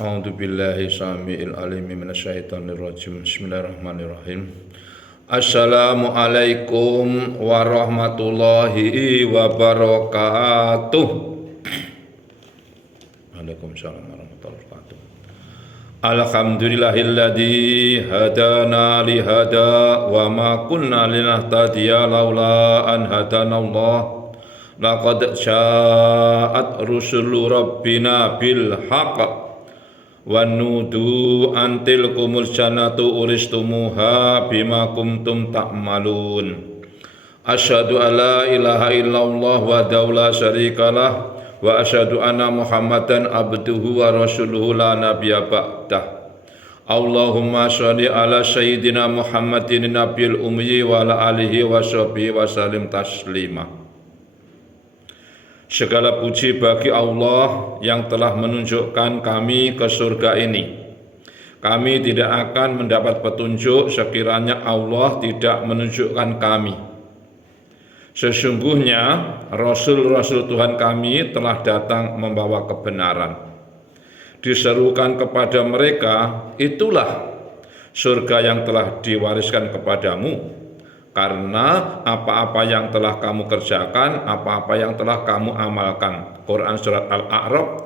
A'udzu billahi samiil alim minasyaitonir rajim. Bismillahirrahmanirrahim. Assalamualaikum warahmatullahi wabarakatuh. Waalaikumsalam warahmatullahi wabarakatuh. Alhamdulillahilladzi hadana li hada wa ma kunna linahtadiya laula an hadanallah. Laqad sya'at rusulu rabbina bil haqq wa nudu antil kumul jannatu uristumuha bima kuntum ta'malun. Asyhadu an la ilaha illallah wa la syarikalah wa asyhadu anna Muhammadan abduhu wa rasuluhu la nabiyya ba'dah. Allahumma sholli ala sayyidina Muhammadin nabiyil ummi wa ala alihi wa sahbihi wa sallim taslima. Segala puji bagi Allah yang telah menunjukkan kami ke surga ini. Kami tidak akan mendapat petunjuk sekiranya Allah tidak menunjukkan kami. Sesungguhnya Rasul-Rasul Tuhan kami telah datang membawa kebenaran. Diserukan kepada mereka, itulah surga yang telah diwariskan kepadamu. Karena apa-apa yang telah kamu kerjakan, apa-apa yang telah kamu amalkan. Quran Surat Al-A'raf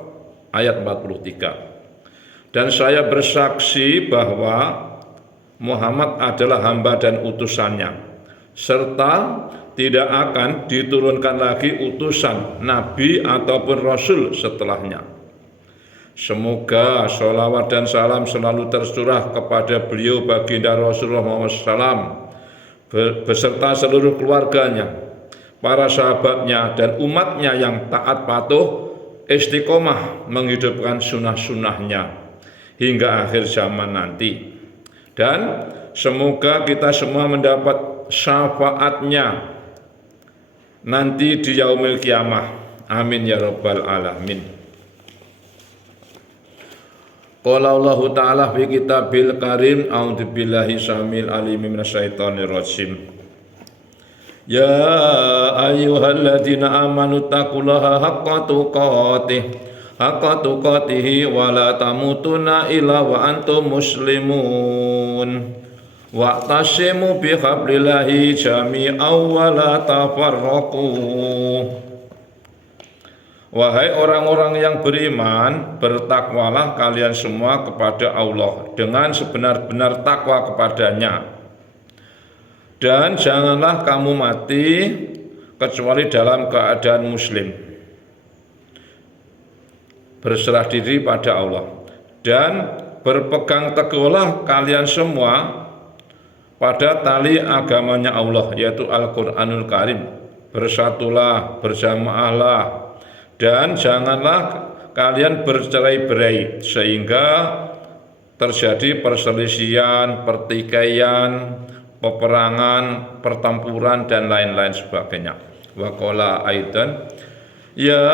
ayat 43. Dan saya bersaksi bahwa Muhammad adalah hamba dan utusannya, serta tidak akan diturunkan lagi utusan, nabi ataupun rasul setelahnya. Semoga sholawat dan salam selalu tercurah kepada beliau baginda Rasulullah Muhammad SAW beserta seluruh keluarganya, para sahabatnya dan umatnya yang taat patuh istiqomah menghidupkan sunnah-sunnahnya hingga akhir zaman nanti. Dan semoga kita semua mendapat syafaatnya nanti di yaumil kiamah. Amin ya rabbal alamin. Qala Allah Ta'ala fi kitabil karim. A'udzu billahi samil alim minasyaitonir rajim. Ya ayyuhalladzina amanu taqullaha haqqa tuqatih wa la tamutunna illa wa antum muslimun. Wa'tasimu bihablillahi jami'an wa la tafarraqu. Wahai orang-orang yang beriman, bertakwalah kalian semua kepada Allah dengan sebenar-benar takwa kepadanya. Dan janganlah kamu mati kecuali dalam keadaan muslim. Berserah diri pada Allah. Dan berpegang teguhlah kalian semua pada tali agamanya Allah, yaitu Al-Quranul Karim. Bersatulah, berjamaahlah. Dan janganlah kalian bercerai-berai sehingga terjadi perselisihan, pertikaian, peperangan, pertempuran dan lain-lain sebagainya. Wa qala aidan ya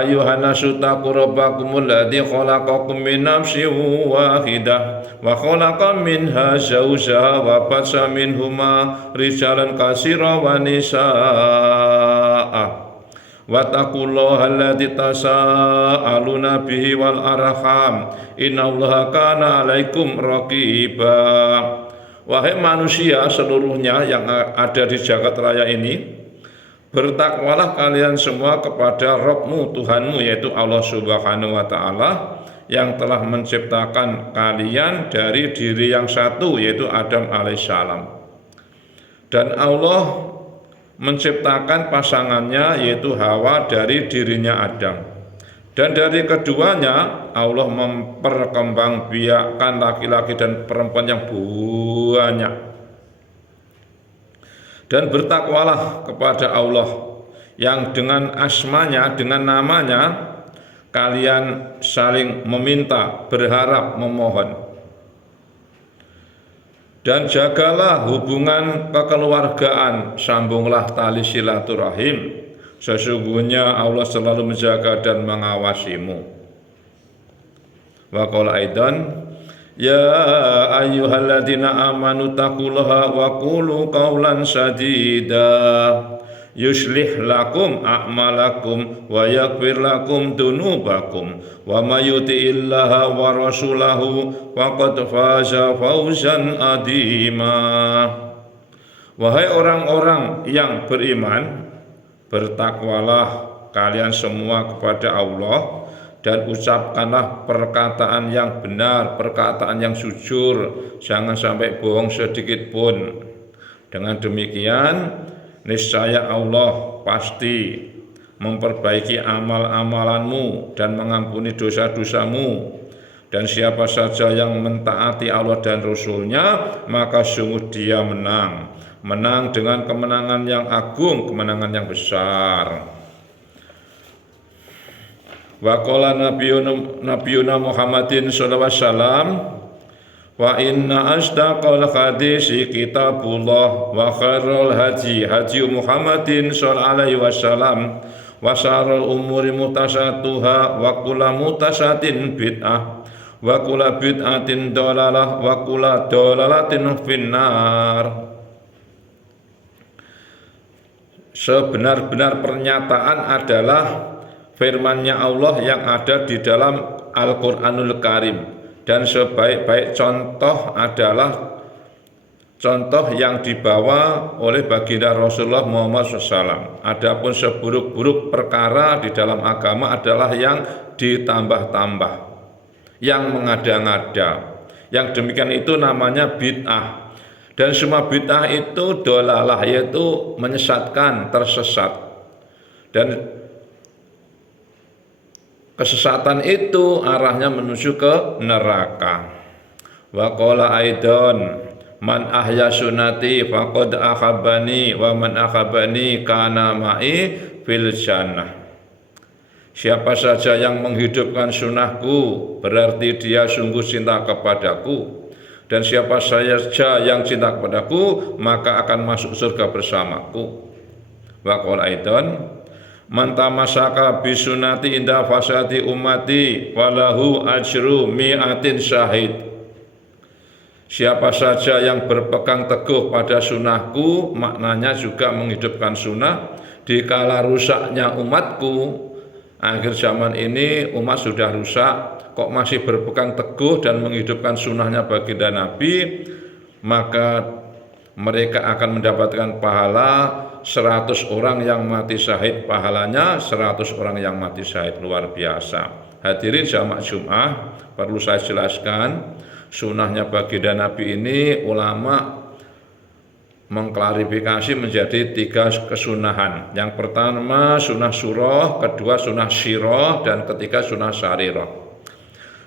ayyuhan nasu taqu rabbakumul ladzi khalaqakum min nafsin wahidah wa khalaqa minha zawjaha wa basa minhuma rijalan katsiran wa nisaa'a. Wattaqullaha alladzi tasaaluna bihi wal arham innallaha kana 'alaikum raqiba. Wahai manusia seluruhnya yang ada di jagat raya ini, bertakwalah kalian semua kepada Rabbmu Tuhanmu, yaitu Allah Subhanahu wa taala yang telah menciptakan kalian dari diri yang satu, yaitu Adam alaihissalam. Dan Allah menciptakan pasangannya yaitu Hawa dari dirinya Adam. Dan dari keduanya Allah memperkembangbiakkan laki-laki dan perempuan yang banyak. Dan bertakwalah kepada Allah yang dengan asmanya, dengan namanya kalian saling meminta, berharap, memohon. Dan jagalah hubungan kekeluargaan, sambunglah tali silaturahim. Sesungguhnya Allah selalu menjaga dan mengawasimu. Wa qala aidan ya ayyuhalladzina amanu taqullaha wa qulu qawlan sadida yuslih lakum a'malakum wa yaghfir lakum dunubakum wa may yuti'illaha wa rasulahu faqad faza fawzan adima. Wahai orang-orang yang beriman, bertakwalah kalian semua kepada Allah dan ucapkanlah perkataan yang benar, perkataan yang jujur, jangan sampai bohong sedikit pun. Dengan demikian niscaya Allah pasti memperbaiki amal-amalanmu dan mengampuni dosa-dosamu. Dan siapa saja yang mentaati Allah dan Rasul-Nya, maka sungguh dia menang dengan kemenangan yang agung, kemenangan yang besar. Wa qala nabiyuna Muhammadin sallallahu alaihi wasallam, wa inna asdaqal hadisi kitabullah wa khairul haji Muhammadin sallallahu alaihi wasallam wa syarrul umuri muhtasatuha wa kullu muhtasatin bid'ah wa kullu bid'atin dhalalah wa kullu dhalalatin finnar. Sebenar-benar pernyataan adalah firman-Nya Allah yang ada di dalam Al-Qur'anul Karim, dan sebaik-baik contoh adalah contoh yang dibawa oleh baginda Rasulullah Muhammad SAW. Adapun seburuk-buruk perkara di dalam agama adalah yang ditambah-tambah, yang mengada-ngada. Yang demikian itu namanya bid'ah. Dan semua bid'ah itu dolalah, yaitu menyesatkan, tersesat. Dan kesesatan itu arahnya menuju ke neraka. Wa qala aidan man ahya sunnati faqad akhabani wa man akhabani kana ma'i fil jannah. Siapa saja yang menghidupkan sunnahku berarti dia sungguh cinta kepadaku, dan siapa saja yang cinta kepadaku maka akan masuk surga bersamaku. Wa qala aidan man tamasaka bisunati inda fasati ummati walahu ajru mi'atin syahid. Siapa saja yang berpegang teguh pada sunnahku, maknanya juga menghidupkan sunnah di kala rusaknya umatku. Akhir zaman ini umat sudah rusak, kok masih berpegang teguh dan menghidupkan sunnahnya baginda Nabi, maka mereka akan mendapatkan pahala 100 orang yang mati syahid, pahalanya 100 orang yang mati syahid. Luar biasa. Hadirin jamaah Jum'ah, perlu saya jelaskan, sunnahnya baginda Nabi ini ulama mengklarifikasi menjadi 3 kesunahan. Yang pertama sunnah surah, kedua sunnah syirah, dan ketiga sunnah syarirah.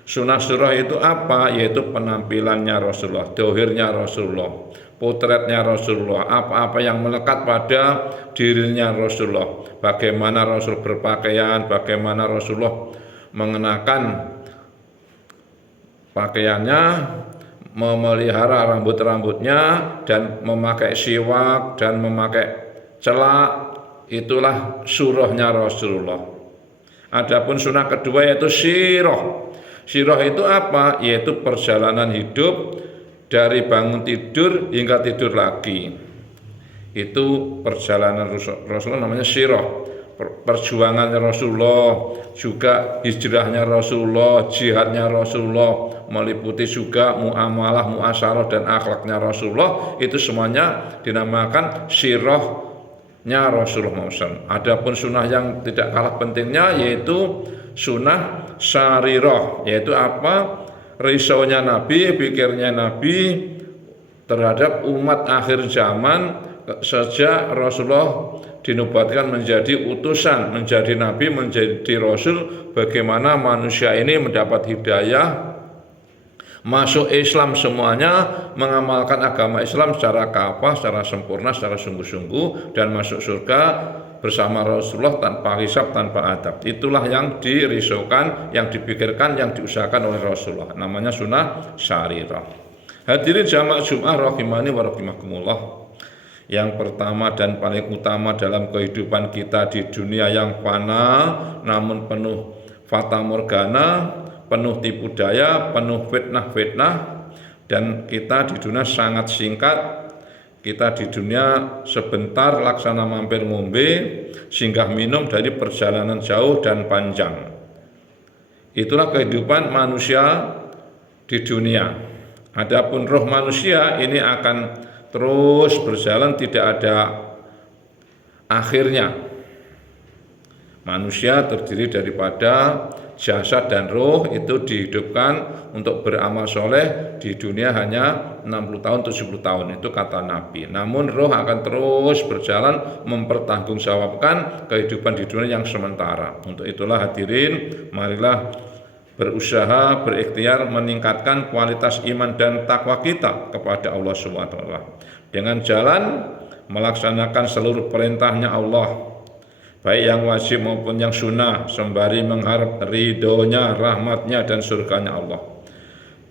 Sunnah surah itu apa? Yaitu penampilannya Rasulullah, dohirnya Rasulullah, potretnya Rasulullah, apa-apa yang melekat pada dirinya Rasulullah. Bagaimana Rasul berpakaian, bagaimana Rasulullah mengenakan pakaiannya, memelihara rambut-rambutnya, dan memakai siwak dan memakai celak. Itulah surahnya Rasulullah. Adapun sunnah kedua yaitu syirah. Syirah itu apa? Yaitu perjalanan hidup dari bangun tidur hingga tidur lagi. Itu perjalanan Rasulullah, namanya syirah. Perjuangannya Rasulullah, juga hijrahnya Rasulullah, jihadnya Rasulullah, meliputi juga muamalah, muasyarah, dan akhlaknya Rasulullah. Itu semuanya dinamakan syirahnya Rasulullah SAW. Adapun sunnah yang tidak kalah pentingnya yaitu sunnah syarirah, yaitu apa? Risaunya Nabi, pikirnya Nabi terhadap umat akhir zaman sejak Rasulullah dinubuatkan menjadi utusan, menjadi nabi, menjadi rasul. Bagaimana manusia ini mendapat hidayah, masuk Islam semuanya, mengamalkan agama Islam secara kafah, secara sempurna, secara sungguh-sungguh, dan masuk surga bersama Rasulullah tanpa hisab, tanpa adab. Itulah yang dirisaukan, yang dipikirkan, yang diusahakan oleh Rasulullah. Namanya sunnah syarirah. Hadirin jamaah Jum'ah rahimani wa rahimakumullah. Yang pertama dan paling utama dalam kehidupan kita di dunia yang fana, namun penuh fata morgana, penuh tipu daya, penuh fitnah-fitnah, dan kita di dunia sangat singkat, kita di dunia sebentar laksana mampir ngombe, singgah minum dari perjalanan jauh dan panjang. Itulah kehidupan manusia di dunia. Adapun roh manusia ini akan terus berjalan, tidak ada akhirnya. Manusia terdiri daripada jasad dan roh, itu dihidupkan untuk beramal soleh di dunia hanya 60 tahun 70 tahun, itu kata Nabi. Namun roh akan terus berjalan mempertanggungjawabkan kehidupan di dunia yang sementara. Untuk itulah hadirin, marilah berusaha, berikhtiar meningkatkan kualitas iman dan takwa kita kepada Allah SWT dengan jalan melaksanakan seluruh perintahnya Allah, baik yang wajib maupun yang sunnah, sembari mengharap ridhonya, rahmatnya, dan surganya Allah,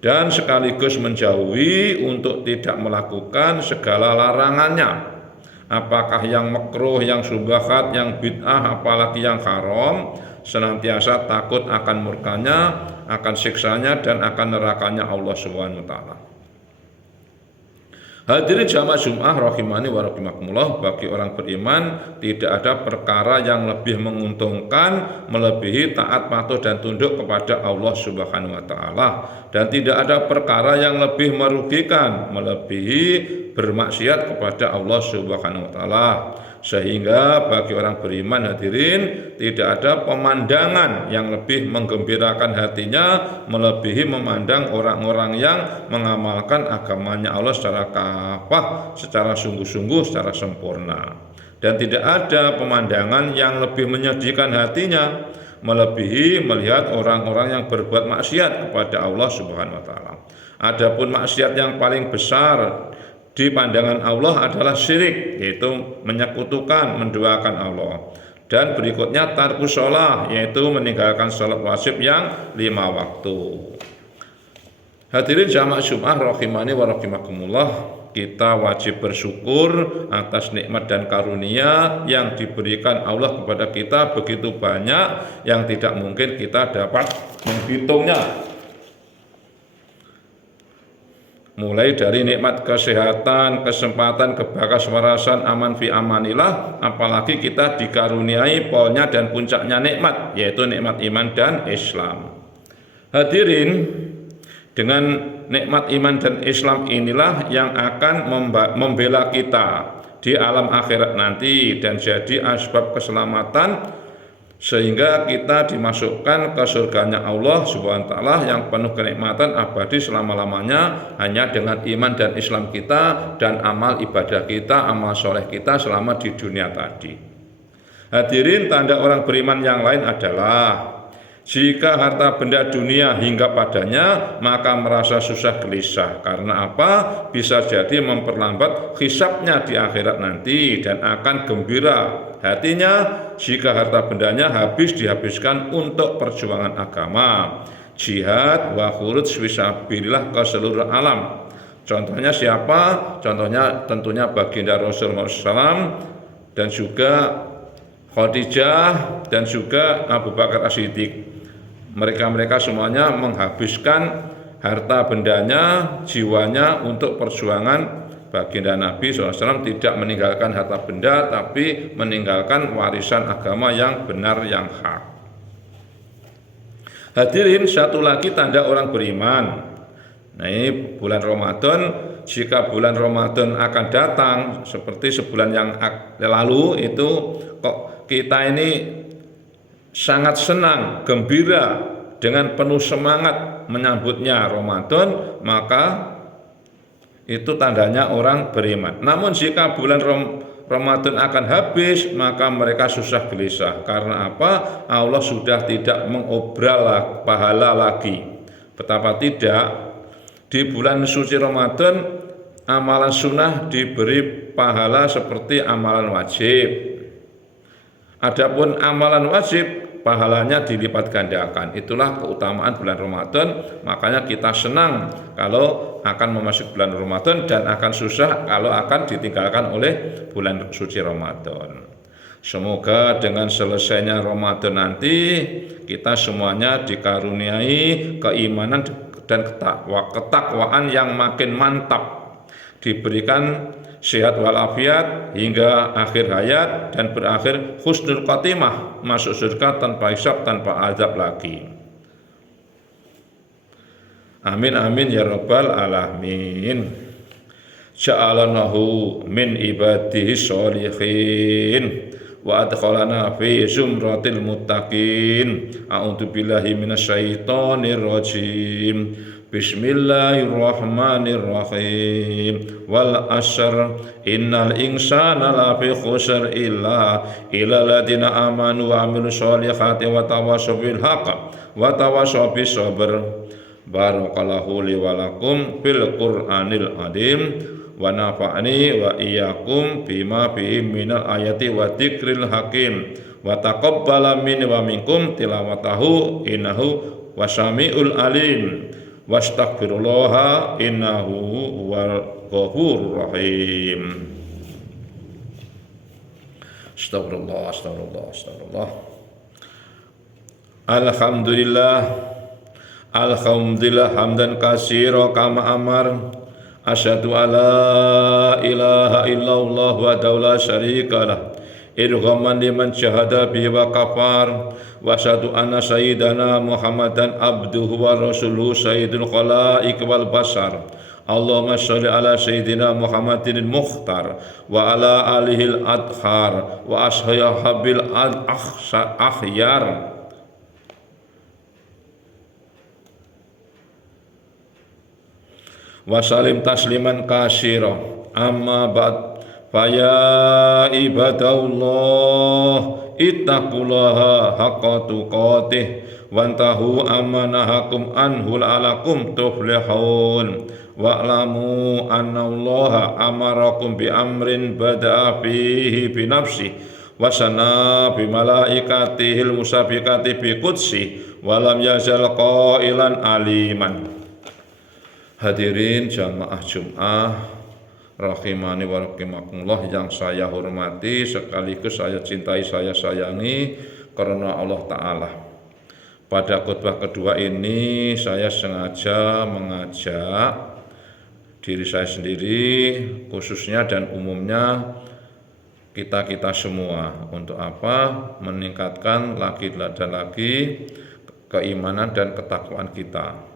dan sekaligus menjauhi untuk tidak melakukan segala larangannya, apakah yang makruh, yang subhat, yang bid'ah, apalagi yang haram. Senantiasa takut akan murkanya, akan siksanya, dan akan nerakanya Allah Subhanahu wa ta'ala. Hadirin jamaah Jum'ah rahimani wa rahimakumullah, bagi orang beriman tidak ada perkara yang lebih menguntungkan melebihi taat, patuh, dan tunduk kepada Allah Subhanahu wa ta'ala, dan tidak ada perkara yang lebih merugikan melebihi bermaksiat kepada Allah Subhanahu wa ta'ala. Sehingga bagi orang beriman hadirin tidak ada pemandangan yang lebih menggembirakan hatinya melebihi memandang orang-orang yang mengamalkan agamanya Allah secara kafah, secara sungguh-sungguh, secara sempurna. Dan tidak ada pemandangan yang lebih menyedihkan hatinya melebihi melihat orang-orang yang berbuat maksiat kepada Allah Subhanahu wa ta'ala. Adapun maksiat yang paling besar di pandangan Allah adalah syirik, yaitu menyekutukan, menduakan Allah. Dan berikutnya tarku sholah, yaitu meninggalkan sholat wajib yang 5 waktu. Hadirin jamaah Jum'ah rahimani wa rahimakumullah, kita wajib bersyukur atas nikmat dan karunia yang diberikan Allah kepada kita begitu banyak yang tidak mungkin kita dapat menghitungnya. Mulai dari nikmat kesehatan, kesempatan, keberkaswarasan, aman fi amanillah, apalagi kita dikaruniai polnya dan puncaknya nikmat, yaitu nikmat iman dan Islam. Hadirin, dengan nikmat iman dan Islam inilah yang akan membela kita di alam akhirat nanti dan jadi asbab keselamatan, sehingga kita dimasukkan ke surganya Allah Subhanahu wa ta'ala yang penuh kenikmatan abadi selama-lamanya hanya dengan iman dan Islam kita dan amal ibadah kita, amal soleh kita selama di dunia tadi. Hadirin, tanda orang beriman yang lain adalah jika harta benda dunia hingga padanya maka merasa susah gelisah. Karena apa? Bisa jadi memperlambat hisabnya di akhirat nanti dan akan gembira hatinya jika harta bendanya dihabiskan untuk perjuangan agama, jihad, wa khuruj fisabilillah ke seluruh alam. Contohnya siapa? Contohnya tentunya baginda Rasulullah SAW dan juga Khadijah dan juga Abu Bakar As-Siddiq. Mereka semuanya menghabiskan harta bendanya, jiwanya untuk perjuangan baginda Nabi SAW, tidak meninggalkan harta benda tapi meninggalkan warisan agama yang benar, yang hak. Hadirin, satu lagi tanda orang beriman. Nah, ini bulan Ramadan, jika bulan Ramadan akan datang seperti sebulan yang lalu itu, kok kita ini sangat senang, gembira, dengan penuh semangat menyambutnya Ramadan, maka itu tandanya orang beriman. Namun jika bulan Ramadan akan habis, maka mereka susah gelisah. Karena apa? Allah sudah tidak mengobral pahala lagi. Betapa tidak, di bulan suci Ramadan amalan sunnah diberi pahala seperti amalan wajib. Adapun amalan wajib pahalanya dilipat gandakan. Itulah keutamaan bulan Ramadan. Makanya kita senang kalau akan memasuki bulan Ramadan dan akan susah kalau akan ditinggalkan oleh bulan suci Ramadan. Semoga dengan selesainya Ramadan nanti kita semuanya dikaruniai keimanan dan ketakwaan yang makin mantap, diberikan sehat walafiat hingga akhir hayat dan berakhir husnul khotimah, masuk surga tanpa hisab, tanpa azab lagi. Amin amin ya rabbal alamin. Ja'alanahu min ibadihi sholihin wa adkhalana fi zumratil muttaqin. A'udzu billahi minasyaitonir rajim. Bismillahirrahmanirrahim. Wal asr innal insana lafi khusr illa ladina amanu wa amilus sholihati wa tawassaw bil haqq wa tawassaw bis sabr. Barakallahu li wa lakum fil Qur'anil azim wa nafa'ani wa iyyakum bima fihi minal ayati wa dzikril hakim wa taqabbala minni wa minkum tilawatahu innahu wasami'ul alim wastaghfirullaha innahu huwal ghafurur rahim. Astagfirullah, astagfirullah, astagfirullah. Alhamdulillah hamdan katsira kama amar. Asyhadu alla ilaha illallah wa la syarikalah irghaman liman syahada bihi wa kafar. Wa asyhadu anna sayyidana Muhammadan abduhu wa rasuluhu sayyidul khalaiq wal bashar. Allahumma sholli ala sayyidina Muhammadin mukhtar wa ala alihil adhar wa ashabil akhyar. Wa salim tasliman katsira. Amma ba'd, faya ibadallah ittaqullaha haqqa tuqatih wantahu amanahakum anhu la'alakum tuflihun. Wa'lamu annallaha amarakum bi amrin bada'a fihi bi nafsi wa sana bi malaikatihil musabiqati bi qudsi wa lam yazal qailan aliman. Hadirin jamaah Jum'ah rahimani wa rahimakumullah yang saya hormati sekaligus saya cintai, saya sayangi karena Allah Ta'ala. Pada khutbah kedua ini saya sengaja mengajak diri saya sendiri khususnya dan umumnya kita semua untuk apa? Meningkatkan lagi dan lagi keimanan dan ketakwaan kita.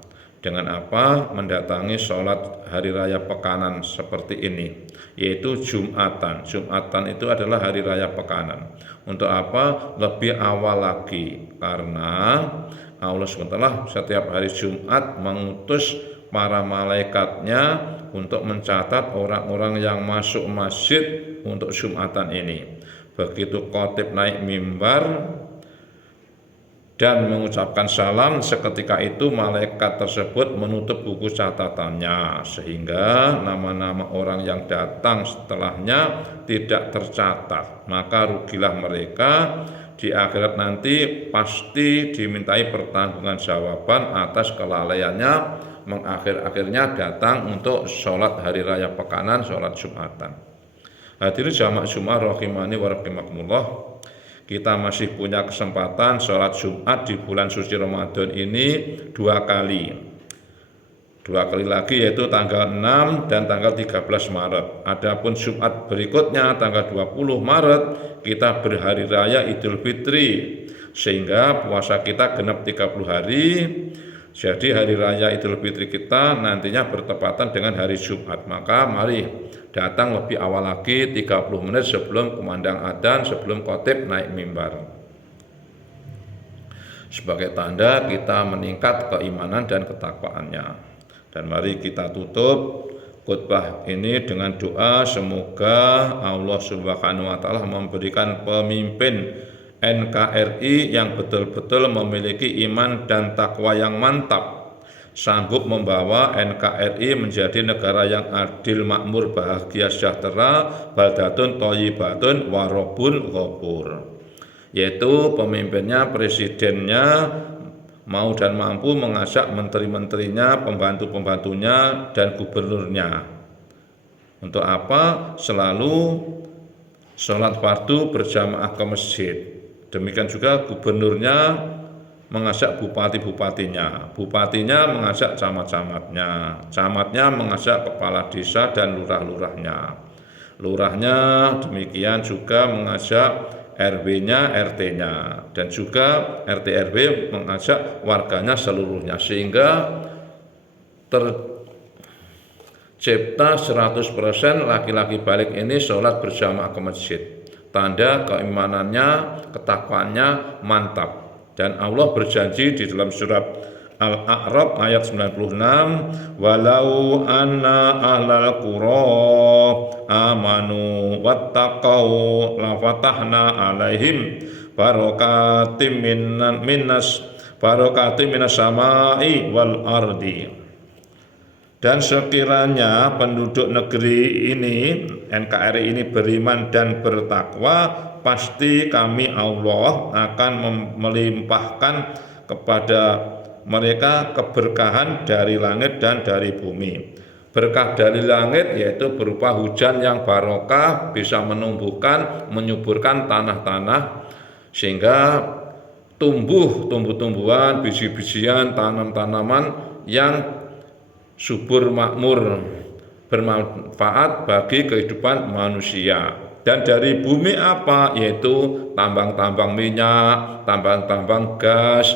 Dengan apa? Mendatangi sholat hari raya pekanan seperti ini, yaitu Jumatan. Jumatan itu adalah hari raya pekanan. Untuk apa? Lebih awal lagi, karena Allah SWT setiap hari Jumat mengutus para malaikatnya untuk mencatat orang-orang yang masuk masjid untuk Jumatan ini. Begitu khatib naik mimbar dan mengucapkan salam, seketika itu malaikat tersebut menutup buku catatannya sehingga nama-nama orang yang datang setelahnya tidak tercatat. Maka rugilah mereka, di akhirat nanti pasti dimintai pertanggungjawaban jawaban atas kelalaiannya mengakhir-akhirnya datang untuk sholat hari raya pekanan, sholat Jumatan. Hadirin jamaah Jumat rahimani wa rahimakumullah, kita masih punya kesempatan sholat Jumat di bulan suci Ramadan ini dua kali lagi, yaitu tanggal 6 dan tanggal 13 Maret. Adapun Jumat berikutnya tanggal 20 Maret kita berhari raya Idul Fitri, sehingga puasa kita genap 30 hari. Jadi hari raya Idul Fitri kita nantinya bertepatan dengan hari Jumat. Maka mari datang lebih awal lagi 30 menit sebelum kumandang adzan, sebelum khatib naik mimbar, sebagai tanda kita meningkat keimanan dan ketakwaannya. Dan mari kita tutup khutbah ini dengan doa, semoga Allah Subhanahu wa taala memberikan pemimpin NKRI yang betul-betul memiliki iman dan takwa yang mantap, sanggup membawa NKRI menjadi negara yang adil, makmur, bahagia, sejahtera, baldatun thayyibatun warobun ghafur, yaitu pemimpinnya, presidennya mau dan mampu mengajak menteri-menterinya, pembantu-pembantunya, dan gubernurnya untuk apa? Selalu sholat fardu berjamaah ke masjid. Demikian juga gubernurnya mengajak bupati-bupatinya, bupatinya mengajak camat-camatnya, camatnya mengajak kepala desa dan lurah-lurahnya. lurahnya, demikian juga mengajak RW-nya, RT-nya, dan juga RT RW mengajak warganya seluruhnya, sehingga tercipta 100% laki-laki balik ini sholat berjamaah ke masjid. Tanda keimanannya, ketakwaannya mantap. Dan Allah berjanji di dalam surat Al-A'raf ayat 96, walau anna ahlal qura amanu wattaqau la fatahna alaihim barakatim minas samai wal ardi. Dan sekiranya penduduk negeri ini, NKRI ini beriman dan bertakwa, pasti kami Allah akan melimpahkan kepada mereka keberkahan dari langit dan dari bumi. Berkah dari langit yaitu berupa hujan yang barokah, bisa menumbuhkan, menyuburkan tanah-tanah, sehingga tumbuh-tumbuhan, biji-bijian, tanam-tanaman yang subur makmur, bermanfaat bagi kehidupan manusia. Dan dari bumi apa? Yaitu tambang-tambang minyak, tambang-tambang gas,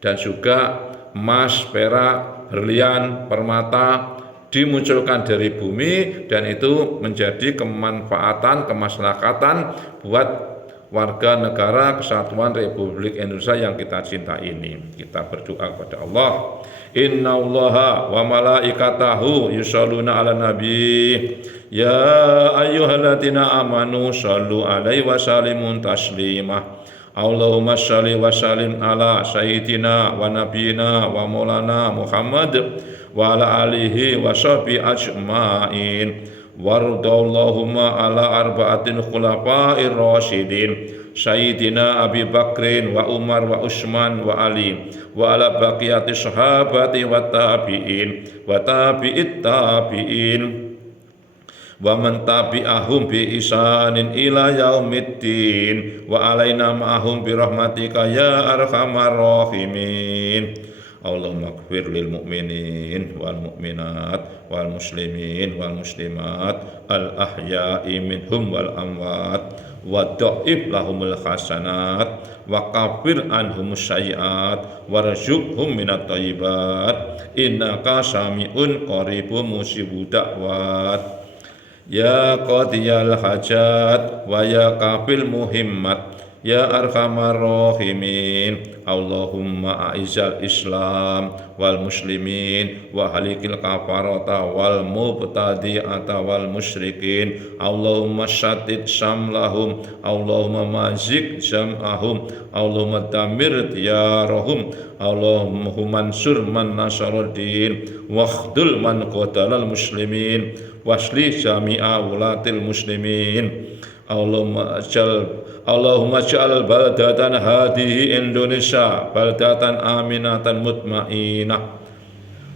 dan juga emas, perak, berlian, permata dimunculkan dari bumi, dan itu menjadi kemanfaatan, kemaslahatan buat warga negara kesatuan Republik Indonesia yang kita cinta ini. Kita berdoa kepada Allah. Innallaha wa malaikatahu yusholluna ala nabi ya ayyuhalladzina amanu shollu alaihi wa sallimu taslima. Allahumma sholli wa sallim ala sayyidina wa nabiyina wa maulana Muhammad wa ala alihi wa sahbihi ajma'in. Wardallahumma ala arba'atin khulafa'ir rasyidin Sayyidina Abi Bakrin wa Umar wa Utsman wa Ali wa ala baqiyati sahabati wa tabi'in wa tabi'it tabi'in wa man tabi'ahum bi isanin ila yaumiddin wa alaina ma'ahum bi rahmatika ya arhamar rahimin. Allahumma ighfir lil mu'minin wal mu'minat wal muslimin wal muslimat al ahya'i minhum wal amwat wa dha'if lahumul hasanat wa kafir anhum sayyi'at warzuqhum minat thayyibat innaka sami'un qaribun mujibud da'wat. Ya qadiyal hajat wa ya kafil muhimmat ya arhamar rahimin. Allahumma a'izal islam wal muslimin wa halikil kafarata wal mubtadi'ata wal musyrikin. Allahumma syaddid samlahum, Allahumma mazik jam'ahum, Allahumma damir diyarahum, Allahumma mansur man nasaruddin wakhdul man qadalal muslimin wasli jami'a wulatil muslimin. Allahumma ja'al baldatan hadihi Indonesia baldatan aminatan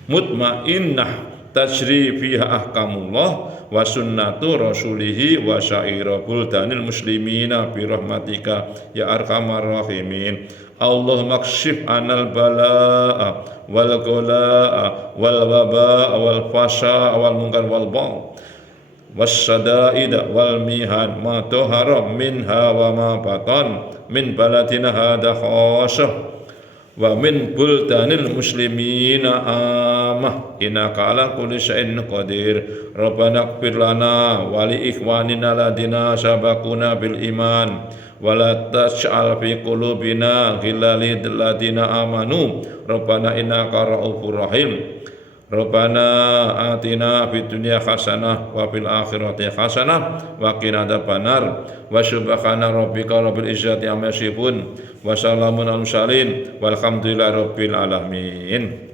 mutmainnah tajri fiha ahkamullah wa sunnatu rasulihi wa syaira buldanil muslimina bi rahmatika ya arhamar rahimin. Allahumma kshif anal balaa wal ghalaa wal wabaa wal fasha wal munkar wal bagh wassadaida wal mihan ma tahara minha wa ma batan min baladina hada khasah wa min buldanil muslimina amah innaka ala kulli syai'in qadir. Rabbana ighfir lana wa li ikhwanina ladina sabaquna bil iman wa la taj'al fi qulubina ghillan lil ladina amanu Rabbana innaka ra'ufur rahim. Rabbana atina fid dunya hasanah wa fil akhirati hasanah wa qina adzabannar wa subhana rabbika rabbil izzati amma yasifun wa salamun alal mursalin walhamdulillahi rabbil alamin.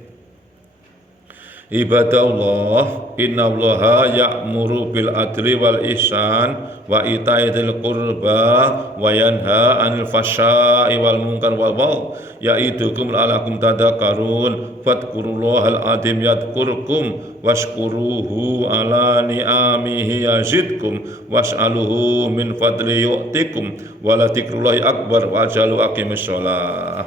Ibadallah, innallaha ya'muru bil adli wal ihsan wa ita'i dzil qurba wa yanha 'anil fahsya'i wal munkar wal baghi ya'idukum la'allakum tadhakkarun. Fadhkurullahal azim yadhkurkum washkuruhu ala ni'amihi yazidkum was'aluhu min fadli yu'tikum wa la dzikrullahi akbar wa ajalu aqimis shalah.